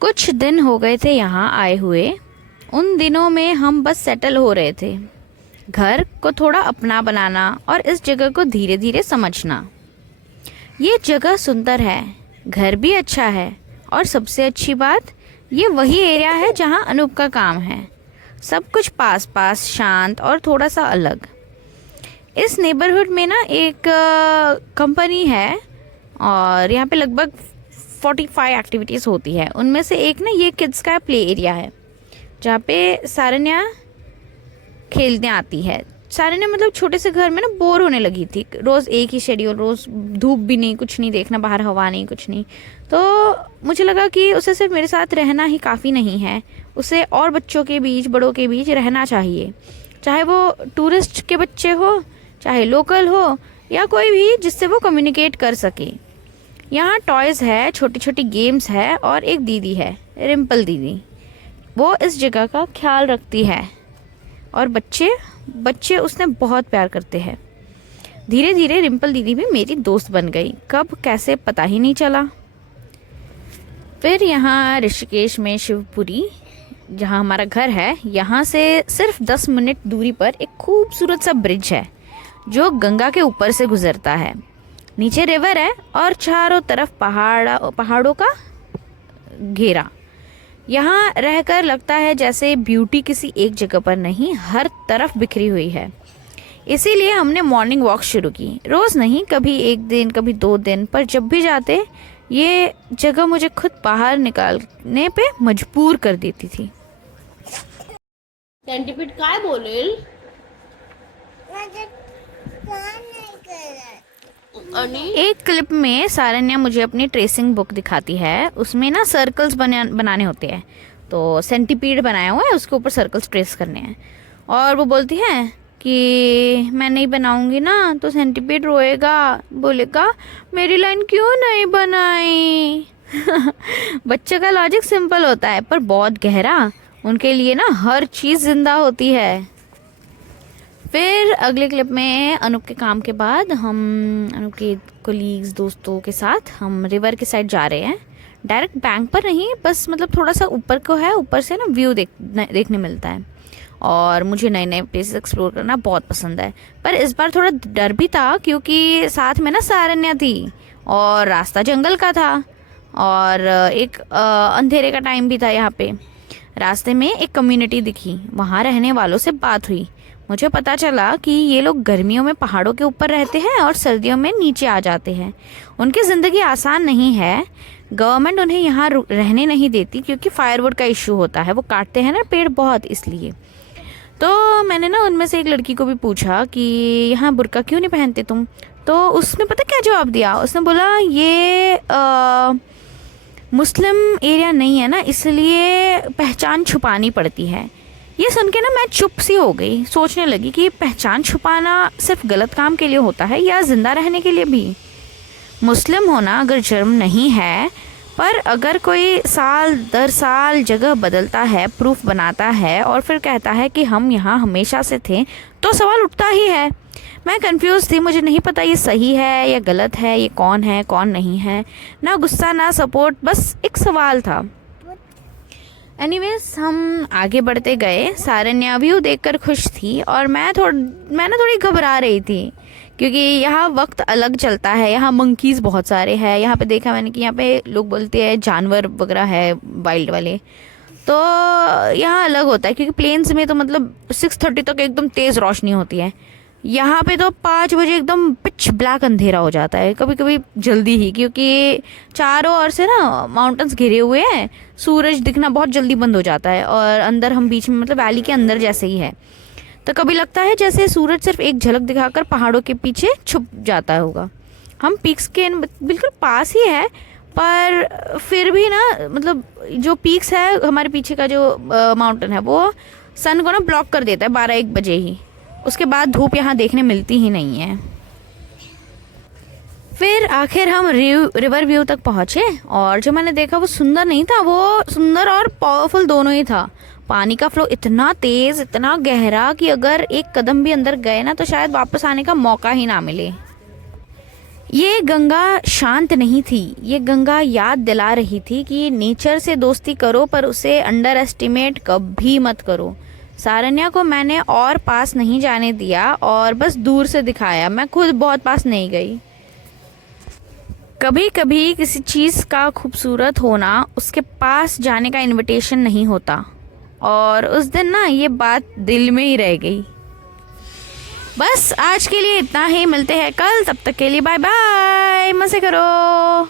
कुछ दिन हो गए थे यहाँ आए हुए। उन दिनों में हम बस सेटल हो रहे थे, घर को थोड़ा अपना बनाना और इस जगह को धीरे धीरे समझना। ये जगह सुंदर है, घर भी अच्छा है और सबसे अच्छी बात ये वही एरिया है जहाँ अनूप का काम है। सब कुछ पास पास, शांत और थोड़ा सा अलग। इस नेबरहुड में ना एक कंपनी है और यहाँ पे लगभग 45 एक्टिविटीज़ होती है। उनमें से एक ना ये किड्स का प्ले एरिया है जहाँ पे सारन्या खेलने आती है। सारन्या मतलब छोटे से घर में ना बोर होने लगी थी, रोज़ एक ही शेड्यूल, रोज़ धूप भी नहीं, कुछ नहीं देखना, बाहर हवा नहीं, कुछ नहीं। तो मुझे लगा कि उसे सिर्फ मेरे साथ रहना ही काफ़ी नहीं है, उसे और बच्चों के बीच, बड़ों के बीच रहना चाहिए, चाहे वो टूरिस्ट के बच्चे हो, चाहे लोकल हो, या कोई भी जिससे वो कम्युनिकेट कर सके। यहाँ टॉयज़ है, छोटी छोटी गेम्स है और एक दीदी है, रिम्पल दीदी। वो इस जगह का ख्याल रखती है और बच्चे उसने बहुत प्यार करते हैं। धीरे धीरे रिम्पल दीदी भी मेरी दोस्त बन गई, कब कैसे पता ही नहीं चला। फिर यहाँ ऋषिकेश में शिवपुरी, जहाँ हमारा घर है, यहाँ से सिर्फ 10 मिनट दूरी पर एक खूबसूरत सा ब्रिज है जो गंगा के ऊपर से गुजरता है। नीचे रिवर है और चारों तरफ पहाड़ों का घेरा। यहाँ रहकर लगता है जैसे ब्यूटी किसी एक जगह पर नहीं, हर तरफ बिखरी हुई है। इसीलिए हमने मॉर्निंग वॉक शुरू की। रोज़ नहीं, कभी एक दिन, कभी 2 दिन, पर जब भी जाते ये जगह मुझे खुद बाहर निकालने पे मजबूर कर देती थी। सेंटीपीड काय बोलेल? एक क्लिप में सारन्या मुझे अपनी ट्रेसिंग बुक दिखाती है। उसमें ना सर्कल्स बनाने होते हैं, तो सेंटीपीड बनाया हुआ है, उसके ऊपर सर्कल्स ट्रेस करने हैं। और वो बोलती है कि मैं नहीं बनाऊंगी ना तो सेंटीपीड रोएगा, बोलेगा मेरी लाइन क्यों नहीं बनाई। बच्चे का लॉजिक सिंपल होता है पर बहुत गहरा। उनके लिए ना हर चीज़ जिंदा होती है। फिर अगले क्लिप में अनूप के काम के बाद हम अनूप के कोलीग्स, दोस्तों के साथ हम रिवर के साइड जा रहे हैं। डायरेक्ट बैंक पर नहीं, बस मतलब थोड़ा सा ऊपर को है, ऊपर से ना व्यू देखने मिलता है। और मुझे नए नए प्लेसेस एक्सप्लोर करना बहुत पसंद है, पर इस बार थोड़ा डर भी था क्योंकि साथ में ना सारन्या थी और रास्ता जंगल का था और एक अंधेरे का टाइम भी था। यहाँ पे रास्ते में एक कम्युनिटी दिखी, वहाँ रहने वालों से बात हुई। मुझे पता चला कि ये लोग गर्मियों में पहाड़ों के ऊपर रहते हैं और सर्दियों में नीचे आ जाते हैं। उनकी ज़िंदगी आसान नहीं है। गवर्नमेंट उन्हें यहाँ रहने नहीं देती क्योंकि फायरवुड का इशू होता है, वो काटते हैं ना पेड़ बहुत, इसलिए। तो मैंने ना उनमें से एक लड़की को भी पूछा कि यहाँ बुर्का क्यों नहीं पहनते तुम, तो उसने पता क्या जवाब दिया। उसने बोला ये मुस्लिम एरिया नहीं है ना, इसलिए पहचान छुपानी पड़ती है। ये सुन के ना मैं चुप सी हो गई, सोचने लगी कि पहचान छुपाना सिर्फ गलत काम के लिए होता है या जिंदा रहने के लिए भी। मुस्लिम होना अगर जुर्म नहीं है, पर अगर कोई साल दर साल जगह बदलता है, प्रूफ बनाता है और फिर कहता है कि हम यहाँ हमेशा से थे, तो सवाल उठता ही है। मैं कंफ्यूज थी, मुझे नहीं पता ये सही है या गलत है, ये कौन है कौन नहीं है। ना गुस्सा ना सपोर्ट, बस एक सवाल था। एनीवेज हम आगे बढ़ते गए। सारन्या व्यू देखकर खुश थी और मैं ना थोड़ी घबरा रही थी क्योंकि यहाँ वक्त अलग चलता है। यहाँ मंकीज़ बहुत सारे हैं। यहाँ पे देखा मैंने कि यहाँ पे लोग बोलते हैं जानवर वगैरह है वाइल्ड वाले, तो यहाँ अलग होता है क्योंकि प्लेन्स में तो मतलब 6:30 तक एकदम तेज़ रोशनी होती है। यहाँ पे तो 5 बजे एकदम पिच ब्लैक अंधेरा हो जाता है, कभी कभी जल्दी ही, क्योंकि चारों ओर से ना माउंटेन्स घिरे हुए हैं। सूरज दिखना बहुत जल्दी बंद हो जाता है और अंदर हम बीच में मतलब वैली के अंदर जैसे ही है, तो कभी लगता है जैसे सूरज सिर्फ एक झलक दिखाकर पहाड़ों के पीछे छुप जाता होगा। हम पीक्स के बिल्कुल पास ही है, पर फिर भी ना मतलब जो पीक्स है हमारे पीछे का जो माउंटेन है वो सन को ना ब्लॉक कर देता है 12-1 बजे ही। उसके बाद धूप यहाँ देखने मिलती ही नहीं है। फिर आखिर हम रिवर व्यू तक पहुँचे और जो मैंने देखा वो सुंदर नहीं था, वो सुंदर और पावरफुल दोनों ही था। पानी का फ्लो इतना तेज़, इतना गहरा कि अगर एक कदम भी अंदर गए ना तो शायद वापस आने का मौका ही ना मिले। ये गंगा शांत नहीं थी, ये गंगा याद दिला रही थी कि नेचर से दोस्ती करो पर उसे अंडर एस्टिमेट कभी मत करो। सारन्या को मैंने और पास नहीं जाने दिया और बस दूर से दिखाया, मैं खुद बहुत पास नहीं गई। कभी कभी किसी चीज़ का खूबसूरत होना उसके पास जाने का इनविटेशन नहीं होता, और उस दिन ना ये बात दिल में ही रह गई। बस आज के लिए इतना ही, मिलते हैं कल, तब तक के लिए बाय बाय, मज़े करो।